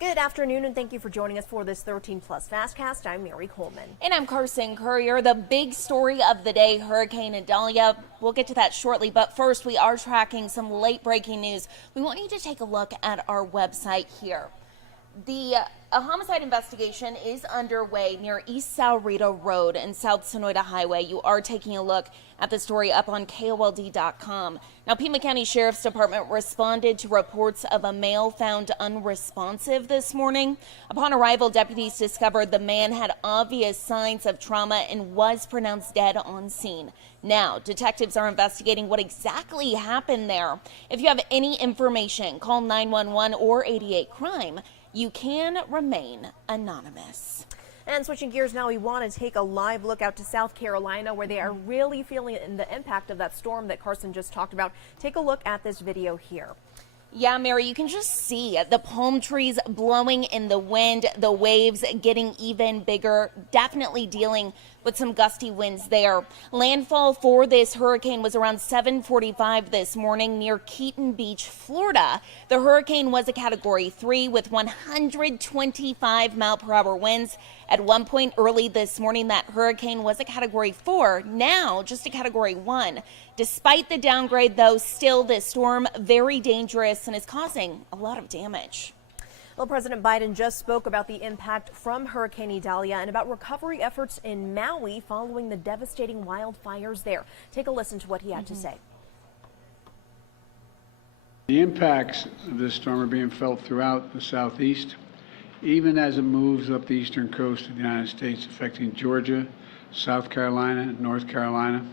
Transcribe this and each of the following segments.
Good afternoon, and thank you for joining us for this 13 Plus FastCast. I'm Mary Coleman. And I'm Carson Courier. The big story of the day, Hurricane Idalia. We'll get to that shortly, but first we are tracking some late breaking news. We want you to take a look at our website here. A homicide investigation is underway near East Sahuarita Road and South Sonoita Highway. You are taking a look at the story up on KOLD.com. Now, Pima County Sheriff's Department responded to reports of a male found unresponsive this morning. Upon arrival, deputies discovered the man had obvious signs of trauma and was pronounced dead on scene. Now, detectives are investigating what exactly happened there. If you have any information, call 911 or 88 Crime. You can remain anonymous. And switching gears now, we want to take a live look out to South Carolina, where they are really feeling the impact of that storm that Carson just talked about. Take a look at this video here. Yeah, Mary, you can just see the palm trees blowing in the wind, the waves getting even bigger, definitely dealing with some gusty winds there. Landfall for this hurricane was around 7:45 this morning near Keaton Beach, Florida. The hurricane was a Category 3 with 125 mile-per-hour winds. At one point early this morning, that hurricane was a Category 4, now just a Category 1. Despite the downgrade, though, still this storm very dangerous and is causing a lot of damage. Well, President Biden just spoke about the impact from Hurricane Idalia and about recovery efforts in Maui following the devastating wildfires there. Take a listen to what he had to say. The impacts of this storm are being felt throughout the southeast, even as it moves up the eastern coast of the United States, affecting Georgia, South Carolina, North Carolina.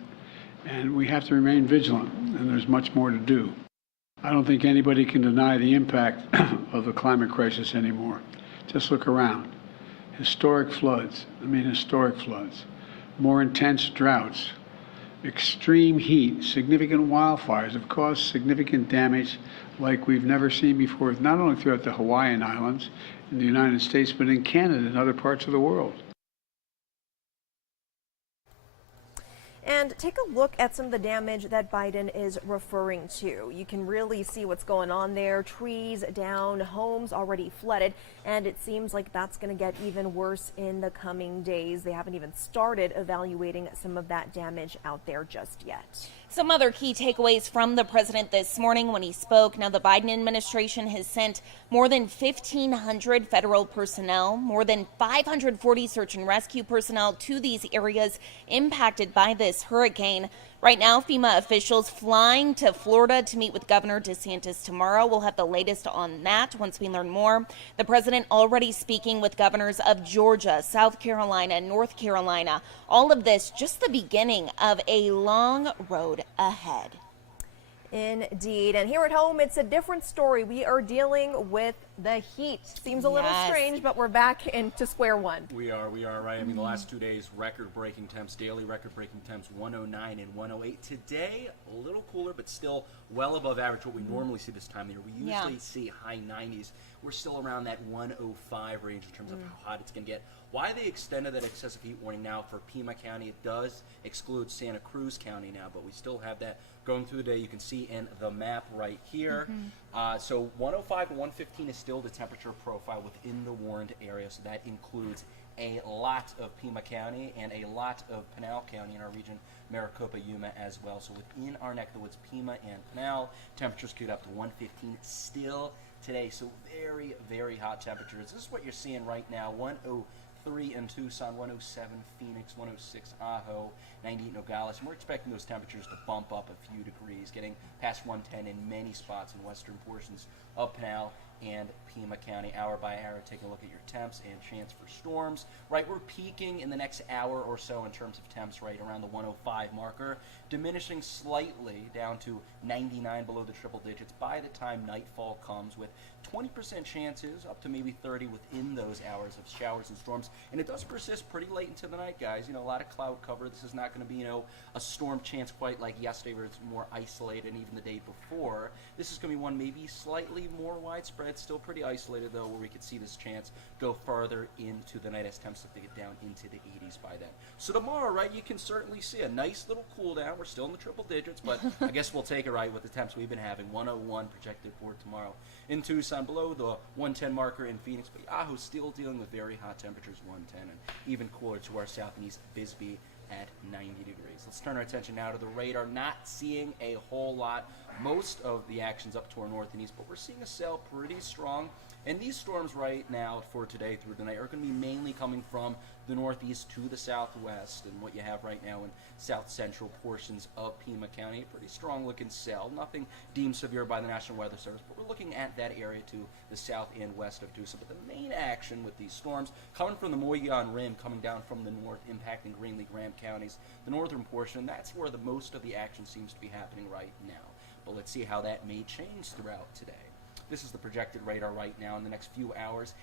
And we have to remain vigilant, and there's much more to do. I don't think anybody can deny the impact of the climate crisis anymore. Just look around. Historic floods, more intense droughts, extreme heat, significant wildfires have caused significant damage like we've never seen before, not only throughout the Hawaiian Islands in the United States, but in Canada and other parts of the world. And take a look at some of the damage that Biden is referring to. You can really see what's going on there. Trees down, homes already flooded, and it seems like that's going to get even worse in the coming days. They haven't even started evaluating some of that damage out there just yet. Some other key takeaways from the president this morning when he spoke. Now, the Biden administration has sent more than 1,500 federal personnel, more than 540 search and rescue personnel to these areas impacted by this hurricane. Right now, FEMA officials flying to Florida to meet with Governor DeSantis tomorrow. We'll have the latest on that once we learn more. The president already speaking with governors of Georgia, South Carolina, North Carolina. All of this just the beginning of a long road ahead. Indeed. And here at home, it's a different story. We are dealing with the heat. Seems a little strange, but we're back into square one. We are right. I mean, the last 2 days, record-breaking temps, daily record-breaking temps, 109 and 108. Today, a little cooler, but still well above average, what we normally see this time of year. We usually see high 90s. We're still around that 105 range in terms of how hot it's going to get. Why they extended that excessive heat warning now for Pima County? It does exclude Santa Cruz County now, but we still have that going through the day. You can see in the map right here. So 105 to 115 is still the temperature profile within the warned area, so that includes a lot of Pima County and a lot of Pinal County in our region, Maricopa, Yuma as well. So within our neck of the woods, Pima and Pinal, temperatures could up to 115 still today. So very, very hot temperatures. This is what you're seeing right now. 103 in Tucson, 107 Phoenix, 106 Ajo, 98 Nogales. And we're expecting those temperatures to bump up a few degrees, getting past 110 in many spots in western portions of Pinal and Pima County. Hour by hour, taking a look at your temps and chance for storms. Right, we're peaking in the next hour or so in terms of temps right around the 105 marker, diminishing slightly down to 99 below the triple digits by the time nightfall comes, with 20% chances up to maybe 30 within those hours of showers and storms. And it does persist pretty late into the night, guys. A lot of cloud cover. This is not going to be, a storm chance quite like yesterday where it's more isolated, and even the day before. This is going to be one maybe slightly more widespread spread still pretty isolated, though, where we could see this chance go farther into the night as temps to get down into the 80s by then. So tomorrow, right, you can certainly see a nice little cool down. We're still in the triple digits, but I guess we'll take it right with the temps we've been having. 101 projected for tomorrow in Tucson, below the 110 marker in Phoenix, but Yahoo still dealing with very hot temperatures, 110, and even cooler to our south and east, Bisbee at 90 degrees. Let's turn our attention now to the radar. Not seeing a whole lot. Most of the action's up to our north and east, but we're seeing a cell pretty strong. And these storms right now for today through the night are going to be mainly coming from the northeast to the southwest, and what you have right now in south central portions of Pima County. A pretty strong looking cell. Nothing deemed severe by the National Weather Service, but we're looking at that area to the south and west of Tucson. But the main action with these storms coming from the Mogollon Rim, coming down from the north, impacting Greenlee, Graham counties, the northern portion. That's where the most of the action seems to be happening right now. But let's see how that may change throughout today. This is the projected radar right now in the next few hours.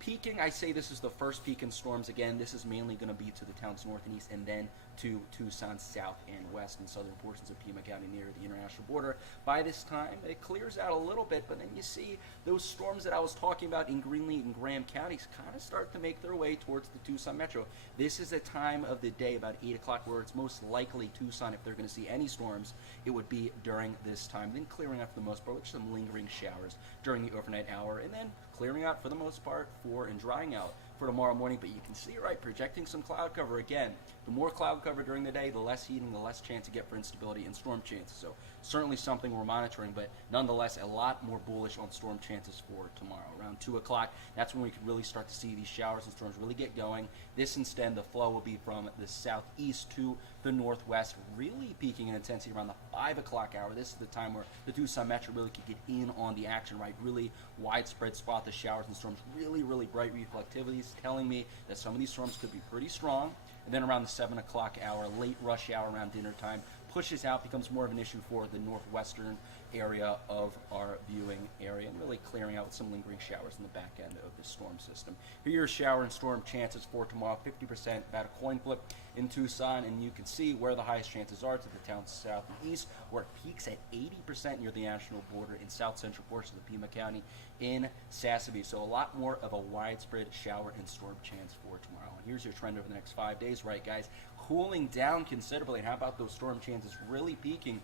Peaking, I say this is the first peak in storms. Again, this is mainly going to be to the towns north and east, and then to Tucson south and west and southern portions of Pima County near the international border. By this time, it clears out a little bit, but then you see those storms that I was talking about in Greenlee and Graham counties kind of start to make their way towards the Tucson metro. This is a time of the day, about 8 o'clock, where it's most likely Tucson, if they're going to see any storms, it would be during this time. Then clearing out for the most part with some lingering showers during the overnight hour, and then clearing out for the most part and drying out for tomorrow morning. But you can see, right, projecting some cloud cover again. The more cloud cover during the day, the less heating, the less chance you get for instability and storm chances. So certainly something we're monitoring, but nonetheless a lot more bullish on storm chances for tomorrow. Around 2 o'clock, that's when we could really start to see these showers and storms really get going. This instead, the flow will be from the southeast to the northwest, really peaking in intensity around the 5 o'clock hour. This is the time where the Tucson metro really could get in on the action, right? Really widespread spot the showers and storms, really bright reflectivities, telling me that some of these storms could be pretty strong. And then around the 7 o'clock hour, late rush hour around dinner time, pushes out, becomes more of an issue for the northwestern area of our viewing area, and really clearing out with some lingering showers in the back end of the storm system. Here are your shower and storm chances for tomorrow. 50%, about a coin flip in Tucson, and you can see where the highest chances are to the town's south and east, where it peaks at 80% near the national border in south central portions of Pima County in Sassabee. So a lot more of a widespread shower and storm chance for tomorrow. And here's your trend over the next 5 days, right, guys? Cooling down considerably. And how about those storm chances really peaking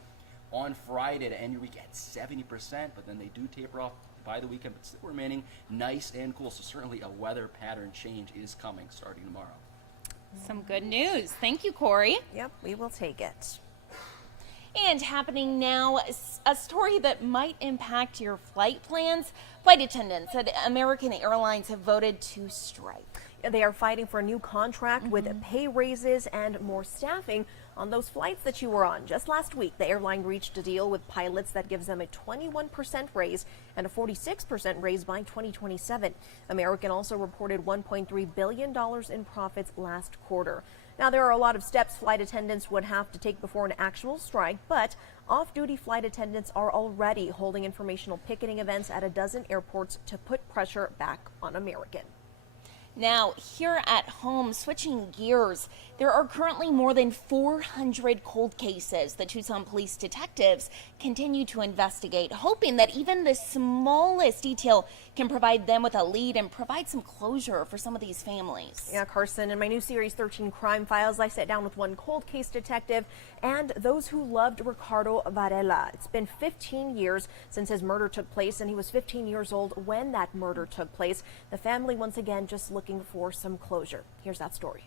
on Friday to end your week at 70%, but then they do taper off by the weekend, but still remaining nice and cool. So certainly a weather pattern change is coming starting tomorrow. Some good news. Thank you, Corey. Yep, we will take it. And happening now, a story that might impact your flight plans. Flight attendants at American Airlines have voted to strike. They are fighting for a new contract with pay raises and more staffing on those flights that you were on. Just last week, the airline reached a deal with pilots that gives them a 21% raise and a 46% raise by 2027. American also reported $1.3 billion in profits last quarter. Now, there are a lot of steps flight attendants would have to take before an actual strike, but off-duty flight attendants are already holding informational picketing events at a dozen airports to put pressure back on American. Now, here at home, switching gears, there are currently more than 400 cold cases the Tucson police detectives continue to investigate, hoping that even the smallest detail can provide them with a lead and provide some closure for some of these families. Yeah, Carson, in my new series, 13 Crime Files, I sat down with one cold case detective and those who loved Ricardo Varela. It's been 15 years since his murder took place, and he was 15 years old when that murder took place. The family, once again, just looking for some closure. Here's that story.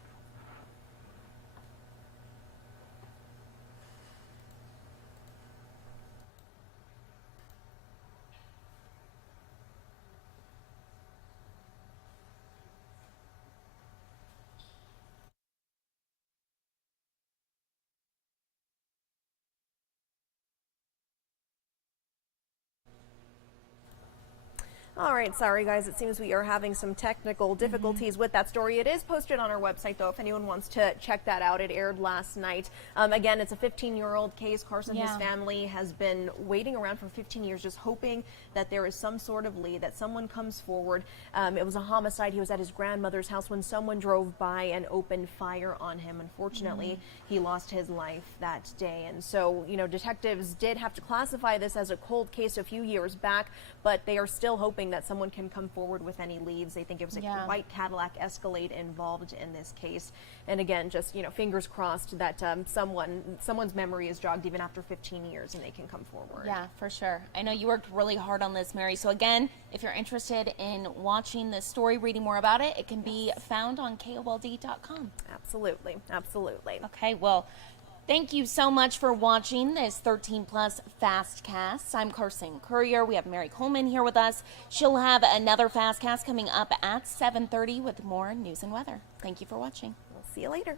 All right, sorry guys, it seems we are having some technical difficulties with that story. It is posted on our website though, if anyone wants to check that out. It aired last night. Again, it's a 15-year-old case. Carson, his family has been waiting around for 15 years, just hoping that there is some sort of lead, that someone comes forward. It was a homicide. He was at his grandmother's house when someone drove by and opened fire on him. Unfortunately, he lost his life that day. And so, you know, detectives did have to classify this as a cold case a few years back, but they are still hoping that someone can come forward with any leads. They think it was a white Cadillac Escalade involved in this case. And again, just, you know, fingers crossed that someone's memory is jogged even after 15 years and they can come forward. Yeah, for sure. I know you worked really hard on this, Mary. So again, if you're interested in watching this story, reading more about it, it can be found on KOLD.com. Absolutely, absolutely. Okay, well, thank you so much for watching this 13 Plus FastCast. I'm Carson Courier. We have Mary Coleman here with us. She'll have another FastCast coming up at 7:30 with more news and weather. Thank you for watching. We'll see you later.